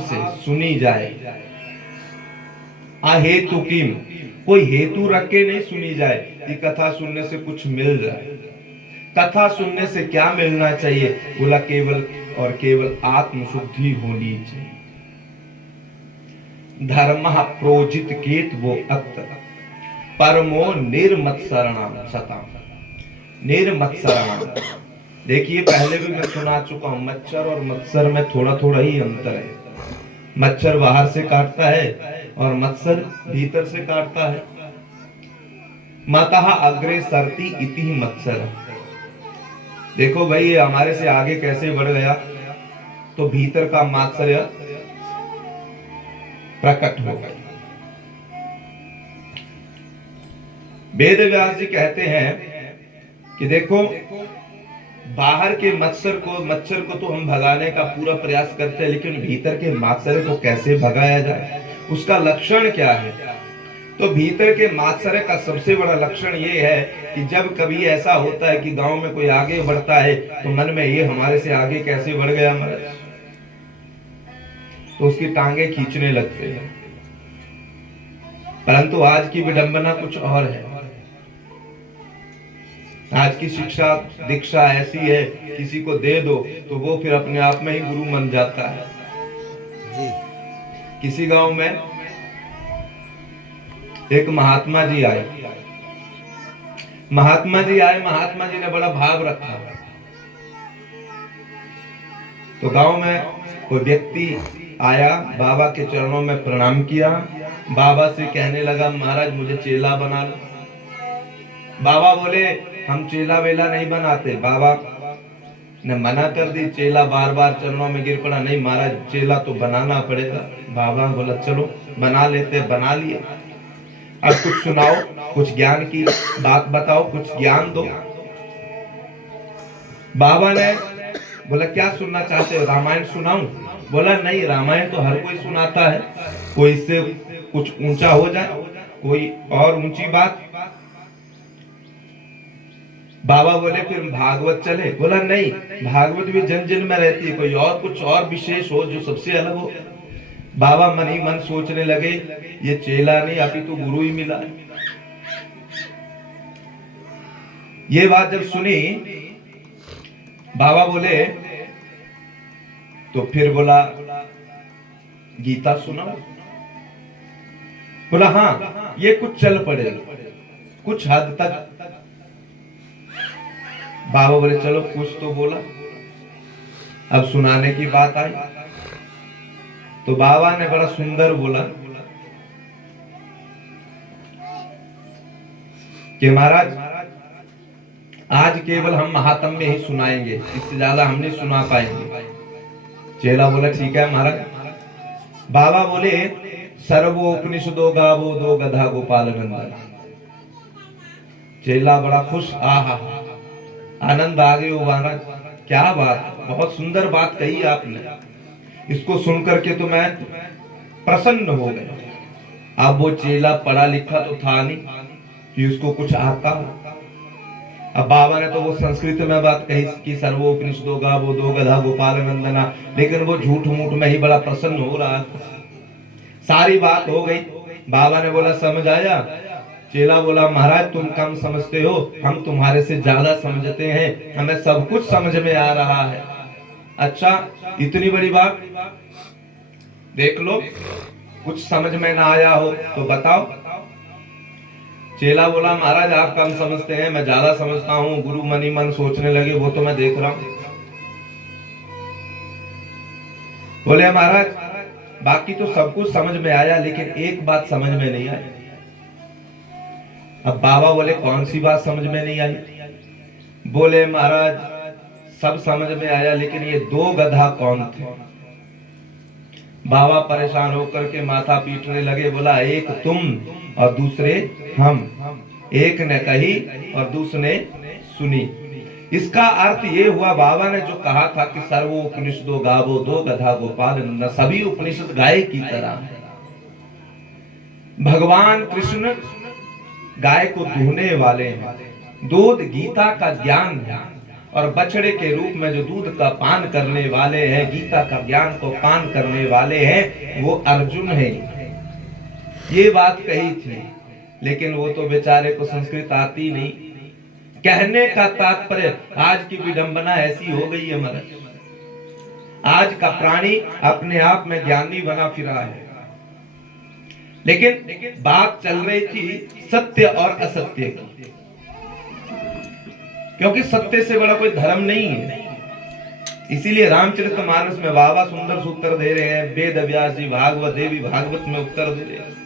से सुनी जाए। अहेतु कीम, कोई हेतु रख के नहीं सुनी जाए कि कथा सुनने से कुछ मिल जाए। कथा सुनने से क्या मिलना चाहिए? बोला केवल और केवल आत्मशुद्धि होनी चाहिए। धर्म प्रोजित केत वो अक्त परमो निर्मत्सरणम सताम। निर्मत्सरणम, देखिए पहले भी मैं सुना चुका हूं, मच्छर और मत्सर में थोड़ा थोड़ा ही अंतर है। मच्छर बाहर से काटता है और मत्सर भीतर से काटता है। मतः अग्रे सरती इति मत्सर। देखो भाई ये हमारे से आगे कैसे बढ़ गया, तो भीतर का मात्सर्य प्रकट हो गया। वेद व्यास जी कहते हैं कि देखो बाहर के मच्छर को तो हम भगाने का पूरा प्रयास करते हैं, लेकिन भीतर के मात्सर्य को कैसे भगाया जाए, उसका लक्षण क्या है? तो भीतर के मात्सर्य का सबसे बड़ा लक्षण ये है कि जब कभी ऐसा होता है कि गांव में कोई आगे बढ़ता है तो मन में ये हमारे से आगे कैसे बढ़ गया महाराज, तो उसकी टांगे खींचने लगते हैं। परंतु आज की विडंबना कुछ और है। आज की शिक्षा दीक्षा ऐसी है, किसी को दे दो तो वो फिर अपने आप में ही गुरु बन जाता है जी। किसी गांव में एक महात्मा जी आए। महात्मा जी ने बड़ा भाव रखा। तो गांव में कोई व्यक्ति आया, बाबा के चरणों में प्रणाम किया, बाबा से कहने लगा महाराज मुझे चेला बना लो। बाबा बोले हम चेला वेला नहीं बनाते। बाबा ने मना कर दी, चेला बार बार चरणों में गिर पड़ा, नहीं महाराज चेला तो बनाना पड़ेगा। बाबा बोला चलो बना लेते, बना लिया। अब कुछ सुनाओ, कुछ ज्ञान की बात बताओ, कुछ ज्ञान दो। बाबा ने बोला क्या सुनना चाहते हो, रामायण सुनाऊं? बोला नहीं, रामायण तो हर कोई सुनाता है, कोई इससे कुछ ऊंचा हो जाए, कोई और ऊंची बात। बाबा बोले फिर भागवत चले? बोला नहीं, भागवत भी जन जन में रहती है, कोई और कुछ और विशेष हो जो सबसे अलग हो। बाबा मन ही मन सोचने लगे ये चेला नहीं अभी तो गुरु ही मिला। ये बात जब सुनी बाबा बोले तो फिर बोला गीता सुनाओ। बोला हाँ ये कुछ चल पड़े कुछ हद तक। बाबा बोले चलो कुछ तो बोला। अब सुनाने की बात आई तो बाबा ने बड़ा सुंदर बोला कि महाराज आज केवल हम महात्म्य ही सुनाएंगे, इससे ज्यादा हम नहीं सुना पाएंगे। चेला बोला ठीक है महाराज। बाबा बोले सर्वोपनिषदो गावो दो गधा गोपाल नंदन। चेला बड़ा खुश, आहा आनंद आ गई। महाराज क्या बात, बहुत सुंदर बात कही आपने, इसको सुनकर के तो मैं प्रसन्न हो गया। अब वो चेला पढ़ा लिखा तो था नहीं कि उसको कुछ आता। अब बाबा ने तो वो संस्कृत में बात कही कि सर्वोपनिषदो गावो दो गधा गोपाल नंदना, लेकिन वो झूठ मूठ में ही बड़ा प्रसन्न हो रहा। सारी बात हो गई। बाबा ने बोला समझ आया? चेला बोला महाराज तुम कम समझते हो, हम तुम्हारे से ज्यादा समझते हैं, हमें सब कुछ समझ में आ रहा है। अच्छा इतनी बड़ी बात, देख लो कुछ समझ में ना आया हो तो बताओ। चेला बोला महाराज आप कम समझते हैं, मैं ज्यादा समझता हूँ। गुरु मन ही मन सोचने लगे, वो तो मैं देख रहा हूं। बोले महाराज बाकी तो सब कुछ समझ में आया, लेकिन एक बात समझ में नहीं आई। अब बाबा बोले कौन सी बात समझ में नहीं आई? बोले महाराज सब समझ में आया, लेकिन ये दो गधा कौन थे? बाबा परेशान होकर के माथा पीटने लगे। बोला एक तुम और दूसरे हम। एक ने कही और दूसरे ने सुनी। इसका अर्थ ये हुआ बाबा ने जो कहा था कि सर्वो उपनिषदो गावो दो गधा गोपाल नंदन, सभी उपनिषद गाय की तरह है। भगवान कृष्ण गाय को दूहने वाले हैं। दूध गीता का ज्ञान है और बछड़े के रूप में जो दूध का पान करने वाले हैं, गीता का ज्ञान को पान करने वाले हैं, वो अर्जुन है। ये बात कही थी, लेकिन वो तो बेचारे को संस्कृत आती नहीं। कहने का तात्पर्य, आज की विडंबना ऐसी हो गई है महाराज, आज का प्राणी अपने आप में ज्ञानी बना फिरा है। लेकिन बात चल रही थी सत्य और असत्य की, क्योंकि सत्य से बड़ा कोई धर्म नहीं है। इसीलिए रामचरितमानस में बाबा सुंदर सूत्र दे रहे हैं, वेद व्यास जी भागवत देवी भागवत में उत्तर दे रहे हैं।